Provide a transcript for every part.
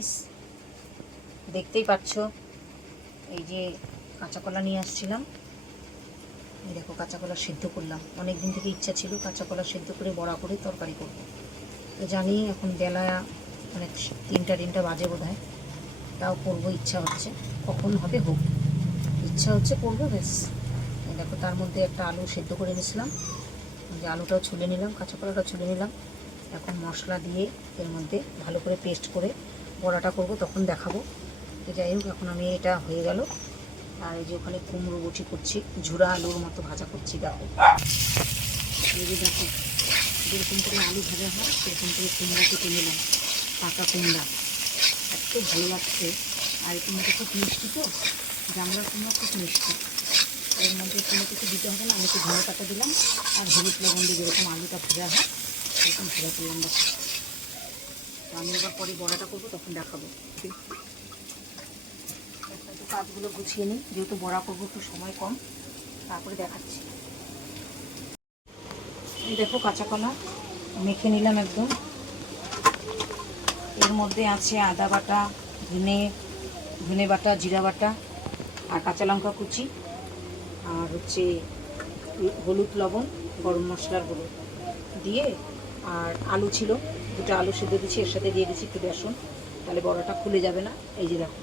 Guys দেখতেই পাচ্ছ এই যে কাঁচা কলা নিয়ে আসছিলাম। এই দেখো কাঁচা কলা সেদ্ধ করলাম। অনেক দিন থেকে ইচ্ছা ছিল কাঁচা কলা সেদ্ধ করে বড়া করে তরকারি করব। তো জানি এখন বেলা মানে তিনটা তিনটা বাজে বোধ হয় তাও করব, ইচ্ছা হচ্ছে। কখন হবে হোক। ইচ্ছা হচ্ছে করব বেশ দেখো তার মধ্যে একটা আলু সেদ্ধ করে নিয়েছিলাম যে আলুটাও ছুলে নিলাম কাঁচা কলাটাও ছুলে নিলাম। এখন মশলা দিয়ে এর মধ্যে ভালো করে পেস্ট করে বড়াটা করব, তখন দেখাবো। তো যাই হোক, এখন আমি এটা হয়ে গেল। আর এই যে ওখানে কুমড়ো বটি করছি, ঝুরা আলুর মতো ভাজা করছি, দেখো। দেখো, যেরকম করে আলু ভাজা হয়, সেরকম করে কুমড়া কেটে নিলাম, পাকা কুমড়া। এত ভালো লাগছে। আর এই খুব মিষ্টি তো জামলার কুমড়া খুব মিষ্টি। এর মধ্যে কোনো কিছু দিতে হবে না, আমি একটু ধনে পাতা দিলাম, আর হলুদ লবণ দিয়ে যেরকম আলুটা ভাজা হয়, সেরকম ভাজা করলাম তো আমি এবার পরে বড়াটা করব, তখন দেখাবো কাজগুলো গুছিয়ে নিই, যেহেতু বড়া করব একটু সময় কম, তারপরে দেখাচ্ছি। এই দেখো কাঁচা কলা, মেখে নিলাম একদম। এর মধ্যে আছে আদা বাটা, ধনে ধনে বাটা, জিরা বাটা আর কাঁচা লঙ্কা কুচি আর হচ্ছে হলুদ লবণ, গরম মশলার গুঁড়ো দিয়ে আর আলু ছিল। দুটো আলু সিদ্ধ দিচ্ছি এর সাথে দিয়ে দিচ্ছি একটু বেসন। তাহলে বড়াটা খুলে যাবে না। এই যে দেখো।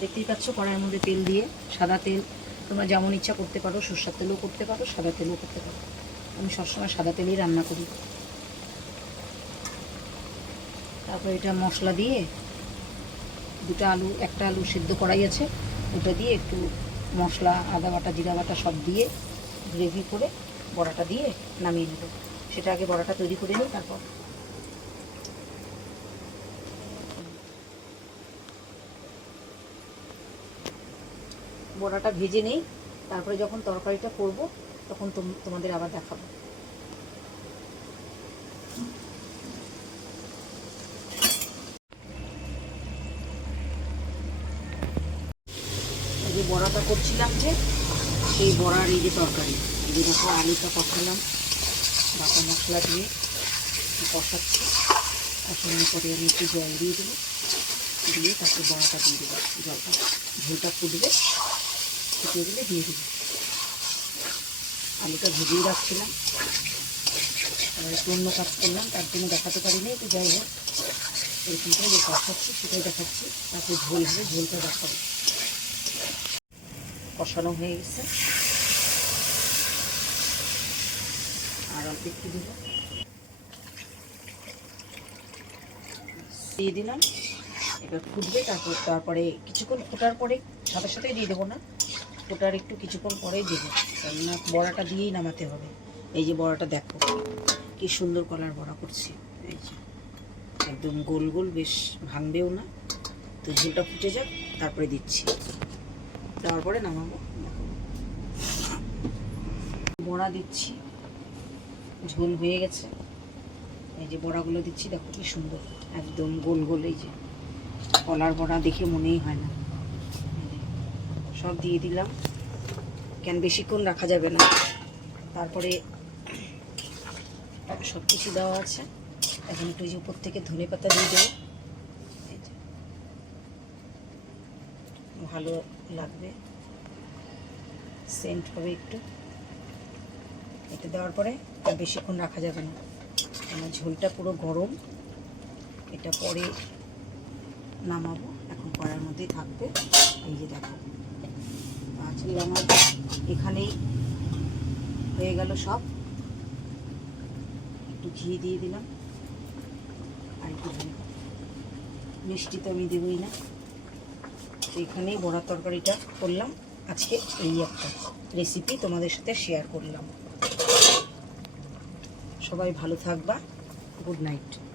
দেখতেই পাচ্ছ কড়াইয়ের মধ্যে তেল দিয়ে সাদা তেল। তোমরা যেমন ইচ্ছা করতে পারো, সর্ষার তেলও করতে পারো, সাদা তেলও করতে পারো। আমি সবসময় সাদা তেলেই রান্না করি। তারপর এটা মশলা দিয়ে দুটো আলু, একটা আলু সিদ্ধ করাই আছে। ওটা দিয়ে একটু মশলা, আদা বাটা, জিরা বাটা সব দিয়ে গ্রেভি করে বড়াটা দিয়ে নামিয়ে নেব। সেটা আগে বড়াটা তৈরি করে নিই, তারপর। বড়াটা ভেজে নেই, তারপরে যখন তরকারিটা করব, তখন তোম- তোমাদের আবার দেখাবো। বড়াটা করছিলাম যে সেই বড়ার এই যে তরকারি। এই দেখো আলুটা কষালাম বাটা মশলা দিয়ে কষাচ্ছি। কষানোর পরে আমি একটু জল দিয়ে দেবো। দিয়ে তারপরে বড়াটা দিয়ে দেবো। জলটা, ঝোলটা ফুটবে, ফুটে গেলে দিয়ে দেবো। আলুটা ভেজেই রাখছিলাম। আবার একটু অন্য কাজ করলাম, তার জন্য দেখাতে পারিনি একটু যাই হোক। এরকম করে যে কষাচ্ছি, সেটাই দেখাচ্ছি। তারপরে ঝোল হবে, ঝোলটা দেখাবো। কষানো হয়ে গেছে। আর অল্প একটু দিব। দিয়ে দিলাম। এবার ফুটবে, তারপর তারপরে কিছুক্ষণ ফোটার পরে সাথে সাথে দিয়ে দেবো না। ফোটার একটু কিছুক্ষণ পরেই দেবো, কেননা বড়াটা দিয়েই নামাতে হবে। এই যে বড়াটা দেখো, কি সুন্দর কলার বড়া করছি। এই যে একদম গোল গোল, বেশ ভাঙবেও না। তো ঝোলটা ফুটে যাক, তারপরে দিচ্ছি। দেওয়ার পরে নামাবো বড়া দিচ্ছি। ঝোল হয়ে গেছে। এই যে বড়াগুলো দিচ্ছি, দেখো কি সুন্দর। একদম গোল গোল, এই যে। কলার বড়া দেখে মনেই হয় না। সব দিয়ে দিলাম। কেন বেশিক্ষণ রাখা যাবে না। তারপরে সব কিছু দেওয়া আছে। এখন একটু যে উপর থেকে ধনে পাতা দিয়ে দেবো এই যে। ভালো লাগবে। সেন্ট হবে একটু। এটা দেওয়ার পরে বেশিক্ষণ রাখা যাবে না। আমার ঝোলটা পুরো গরম। এটা পরে নামাবো। এখন কড়ার মধ্যেই থাকবে। এই যে দেখো। আজকে আমার এখানেই হয়ে গেল সব। একটু ঘি দিয়ে দিলাম। আর একটু মিষ্টি তো আমি দেবই না। এখানেই বড়ার তরকারিটা করলাম। আজকে এই একটা রেসিপি তোমাদের সাথে শেয়ার করলাম। সবাই ভালো থাকবা। Good night